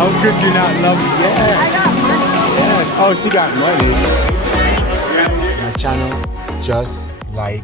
How could you not love me? Yes. I got money. Yes. Oh, she got money. My channel, just like